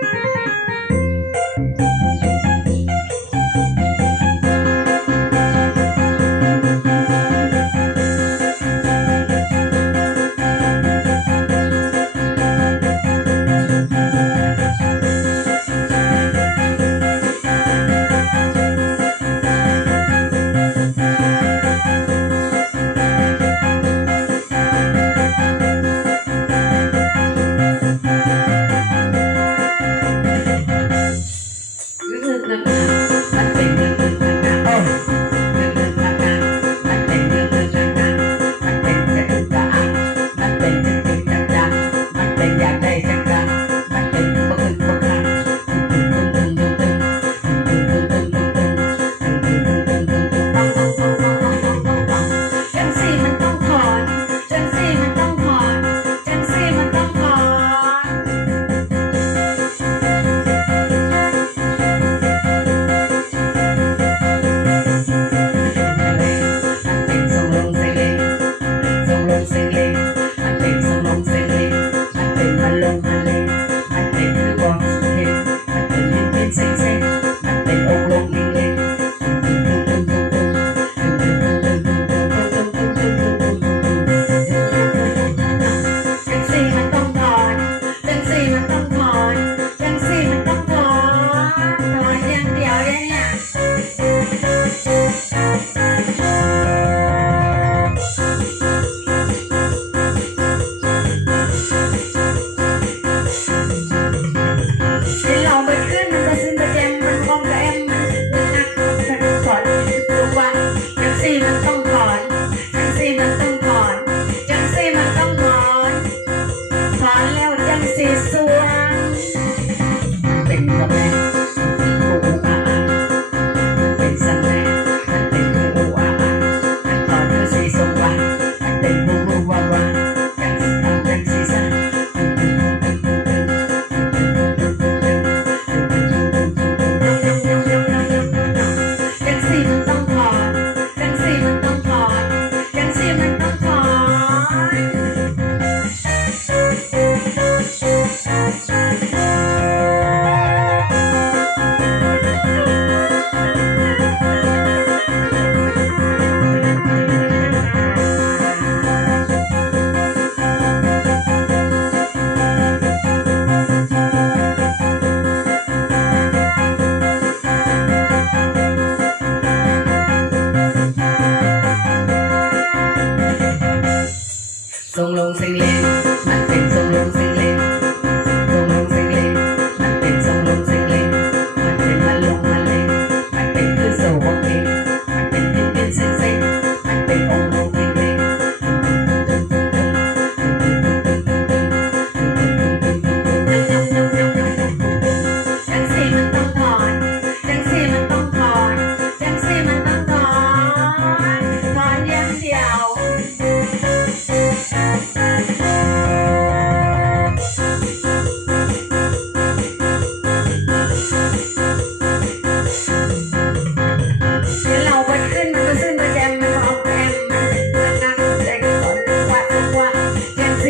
Thank the ဆုံးလုံးစိမ့်လေး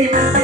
ま